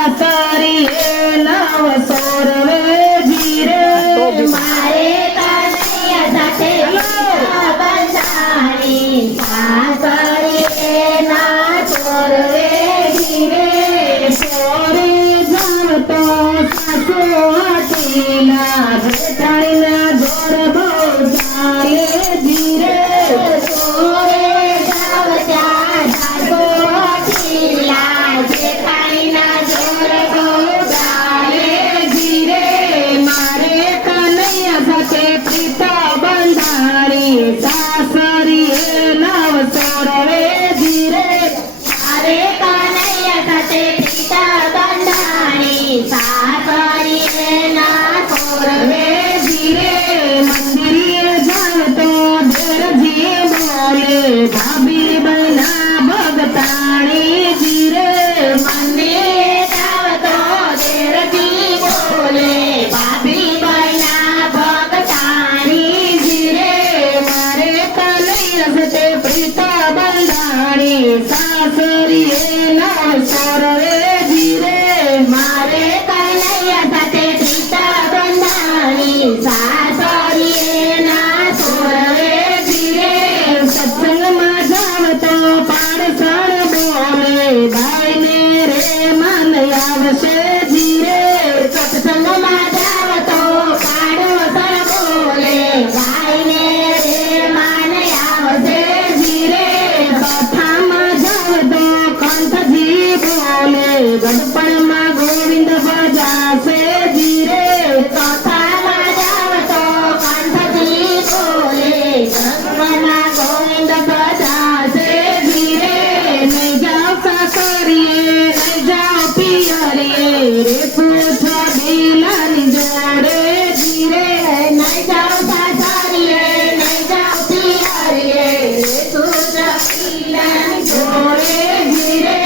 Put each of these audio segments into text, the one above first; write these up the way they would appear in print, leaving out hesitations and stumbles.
સાસરીએ નવ સોરવે ધીરે મારે કનૈયા સાથે બંધાણી સાસરીએ ના સોરવે ધીરે સોરે જાવતો સાસો હટીલા જેઠાણીના જોર બહુ ચાલે ધીરે સોરે જાવતા સાસો હટીલા જેઠાણીના જોર બહુ ચાલે ધીરે મારે કનૈયા સાથે પ્રીતા બંધાણી સાસરીએ નવ સોરવે ધીરે મારે કનૈયા સાથે પિતા બંધાણી સાસરીએ ના સોરવે ધીરે મંદિરે જાવતો દેરજી બોલે ભાભી બના ભગતાણી ધીરે મંદિરે જાવતો દેરજી બોલે ભાભી બના ભગતાણી ધીરે મારે કનૈયા સાથે પ્રીતા બંધાણી સાસરીએ નવ સોરવે ધીરે મારે કનૈયા સાથે પિતા બંધાણી સાસરીએ ના સોરવે ધીરે સત્સંગમાં જાવતો પાડસણ બોલે ભાઈને રે મન આવશે ધીરે સત્સંગમાં જાવતો પાડોશણ બોલે ગાયને રે માન આવશે ધીરે કથામાં જાવતો કંઠજી બોલે ગડપણમાં ગોવિંદ ભજાશે ધીરે કથામાં જાવતો કંઠથી બોલે ગગનમાં ગોવિંદ બજાશે ધીરે નહીં જાઓ સાસરીએ નહીં જાઓ પિયરીએ રે પૂછો બિલાની જોડે ધીરે નહીં જાઓ સાસરીએ નહીં જાઓ પિયરીએ સૂત્ર પીલાની જોડે ધીરે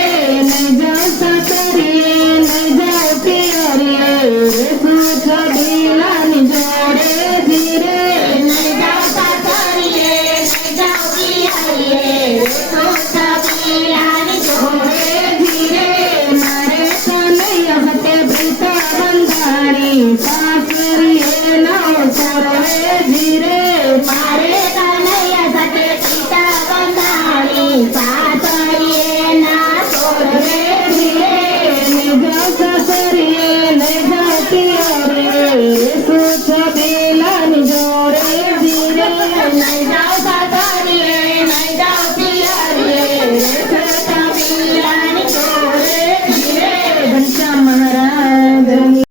નહીં જાઓ સાસરીએ નહીં જાઓ પિયરીએ રે પૂછો બિલાની જોડે ધીરે નહીં જાઓ સાસરીએ નહીં જાઓ પિયરીએ સૂત્ર પીલાની જોડે ધીરે મારે કનૈયા સાથે પ્રીતા બંધાણી સાસરીએ નવ સોરવે ધીરે